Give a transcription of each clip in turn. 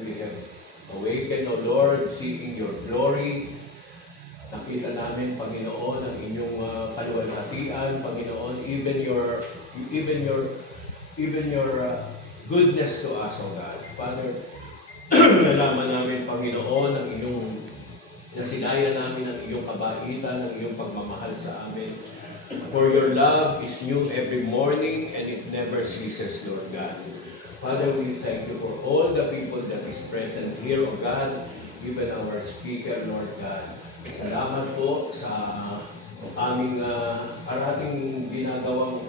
We have awakened, O Lord, seeking your glory. Nakita namin, Panginoon, ang inyong kaluwalhatian, Panginoon, even your goodness to us, O God. Father, nalaman namin, Panginoon, ang inyong nasinaya namin ang iyong kabaitan, ang iyong pagmamahal sa amin. For your love is new every morning and it never ceases, Lord God. Father, we thank you for all the people that is present here, O God, even our speaker, Lord God. Salamat po sa aming parating ginagawang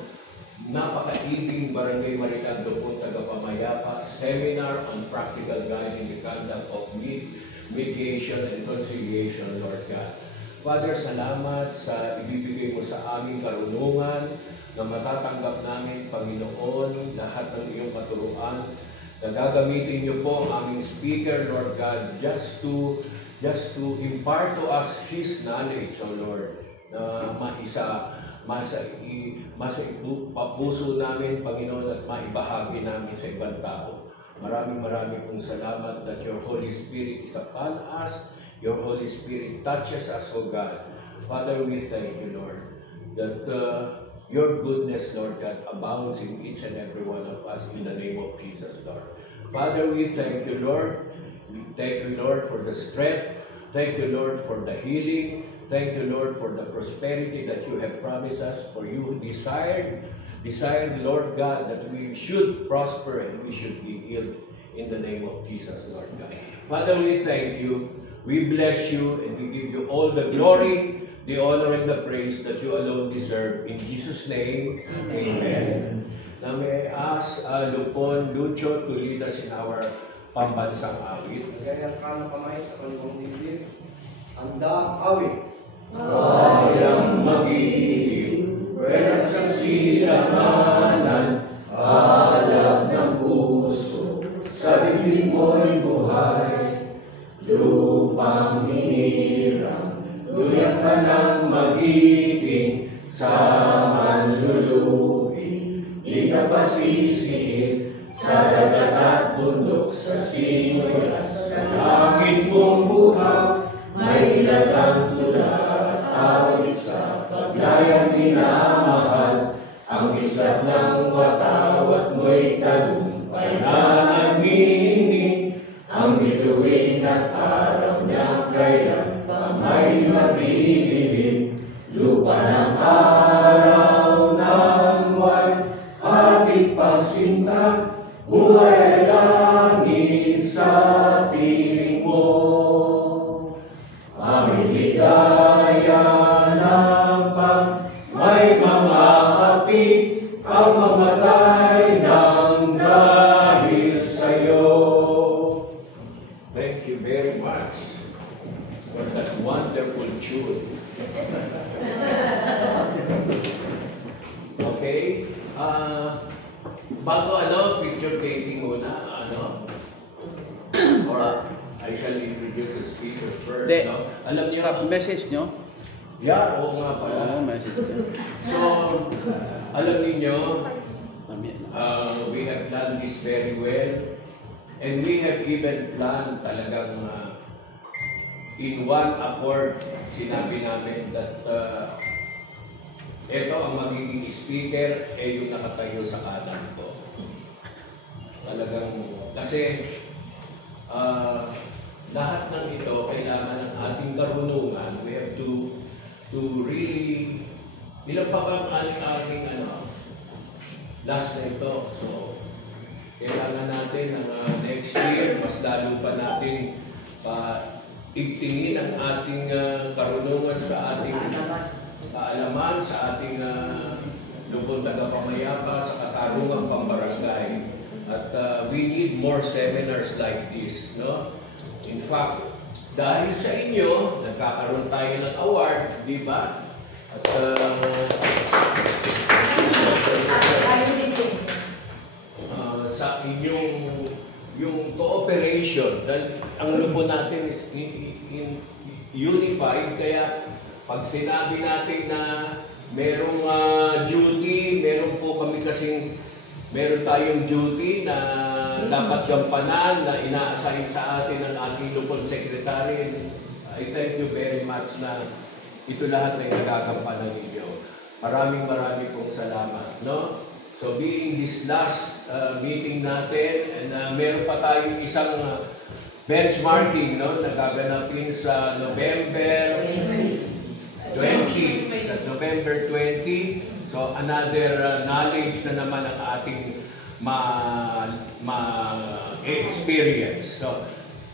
napakaibig Barangay Marilagdo po Tagapamayapa Seminar on Practical Guide in the Conduct of Mediation and Conciliation, Lord God. Father, salamat sa ibibigay mo sa aming karunungan na matatanggap namin, Panginoon, lahat ng iyong katuruan na gagamitin niyo po ang aming speaker, Lord God, just to impart to us His knowledge, O Lord, na papuso namin, Panginoon, at maibahagi namin sa ibang tao. Maraming pong salamat that your Holy Spirit is upon us. Your Holy Spirit touches us, O God. Father, we thank you, Lord, that your goodness, Lord God, abounds in each and every one of us in the name of Jesus, Lord. Father, we thank you, Lord. We thank you, Lord, for the strength. Thank you, Lord, for the healing. Thank you, Lord, for the prosperity that you have promised us. For you desired, Lord God, that we should prosper and we should be healed in the name of Jesus, Lord God. Father, we thank you. We bless you and we give you all the glory, the honor, and the praise that you alone deserve. In Jesus' name, amen. Now may I ask Lupon Lucho to lead us in our pambansang awit. Kaya ka na kamay sa kanibong bibig. Handa, awit. Kayang mag-iiw, pweras kasilanganan, alab ng puso, sa bibig mo'y buhay. Lupang hinirang, tuyak ka ng mag-ibig, sa manlulubi, di ka pasisiin, sa dagat at bundok, sa simoy at sa langit mong buhaw, may ilatang tula at awit sa paglayang minamahal, ang isat ng watawat mo'y tagumpay na nagmimig, ang bituin at araw niya kailan pa may mabibilin, lupa ng araw ng buwan, ating pagsinta, buhay langit sa piling mo. Aming ligaya ng may mga api, ang mamatay ng dahil sa'yo. Thank you very much for that wonderful tune. Okay? Bago picture painting muna, or I shall introduce the speaker first, no? Alam niyo, message nyo? Yeah, oo nga pala. Oo, message nyo. So, alam niyo, we have done this very well, and we have even planned talagang in one accord, sinabi namin that ito ang magiging speaker, yung nakatayo sa kanan ko. Talagang, kasi lahat ng ito, kailangan ng ating karunungan. We have to really, ilan pa ba ang ating last na ito? So, kailangan natin ng next year, mas lalo pa natin igtingin ang ating karunungan sa ating kaalaman, sa ating lubon tagapamayapa, sa katarungang pambarangay. At we need more seminars like this, no? In fact, dahil sa inyo, nagkakaroon tayo ng award, di ba? At sa inyong yung cooperation, dahil ang lubon natin is unified, kaya pag sinabi natin na merong duty, meron tayong duty na dapat gampanan na ina-assign sa atin ng ating local secretary. I thank you very much na ito lahat ay nagagampanan ninyo. Maraming pong salamat. No? So being this last meeting natin, and meron pa tayong isang benchmarking, no, nagaganapin sa November 20. Sa November 20. So another knowledge na naman ang ating ma-experience. So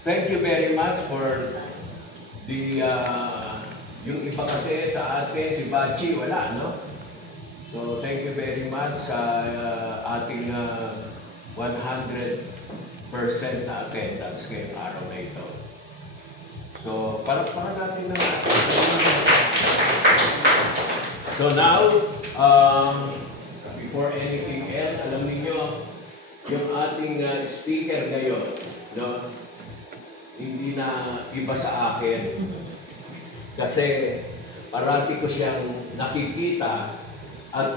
thank you very much for the yung iba kasi sa atin, si Bachi, wala, no? So, thank you very much sa ating 100% na attendance ngayong araw na ito. So, para natin na. So now, before anything else, alam niyo yung ating speaker ngayon, no? Hindi na iba sa akin. Kasi parati ko siyang nakikita at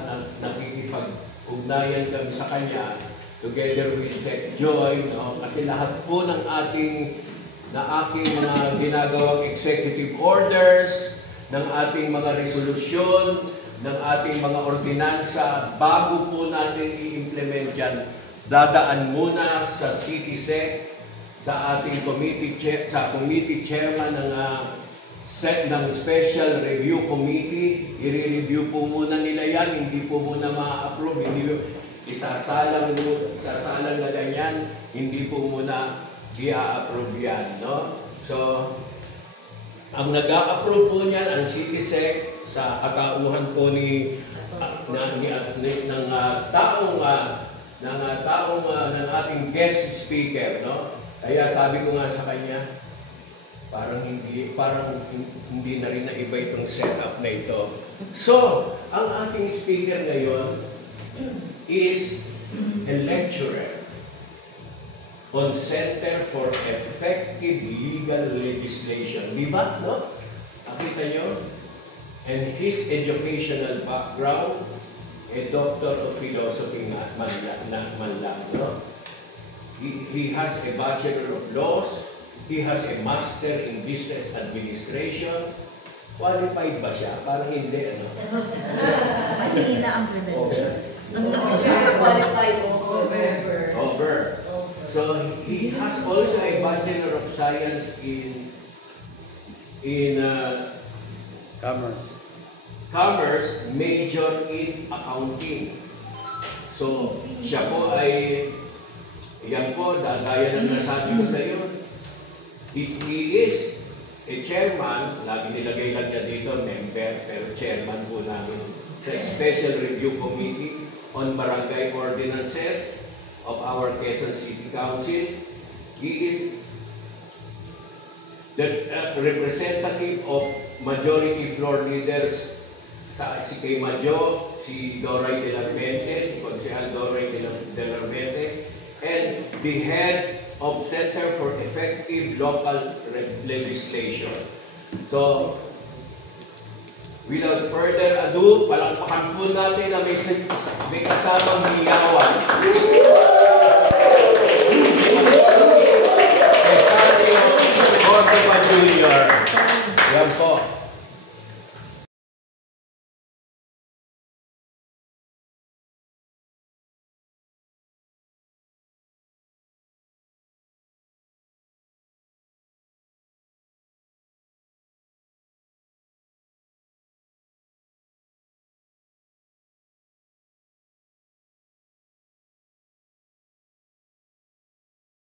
nakikipag-ugnayan kami sa kanya together with Sec Joy, no? Kasi lahat po ng aking mga ginagawang executive orders, ng ating mga resolusyon, ng ating mga ordinansa, bago po natin i-implement yan, dadaan muna sa City Sec, sa ating committee chairman ng Special Review Committee. I-review po muna nila yan, hindi po muna ma-approve, hindi isasalang na ganyan, hindi po muna i-approve yan. No? So, ang nag-a-approve po niyan, ang City Sec, sa katauhan po ng ating guest speaker, no? Kaya sabi ko nga sa kanya, parang hindi na rin naiba itong setup na ito. So, ang ating speaker ngayon is a lecturer on Center for Effective Legal Legislation. Di ba? No? Nakita nyo? And his educational background, a Doctor of Philosophy man lang. No? He has a Bachelor of Laws. He has a Master in Business Administration. Qualified ba siya? Parang hindi, ano? Mahina ang credentials. Qualified Over. So he has also a Bachelor of Science in Commerce, major in accounting. So siya po ay, yan po, gaya ng nasabi ko sa iyo, he is a chairman, lagi nilagay lang niya dito, member, pero chairman po namin sa Special Review Committee on Barangay Ordinances of our Quezon City Council. He is the representative of majority floor leaders si Kay Majo, si Doray de la Mente, si Consejal Doray de la Mente, and the head of Center for Effective Local Legislation. So, without further ado, palakpakan po natin na may kasamang hiyawan.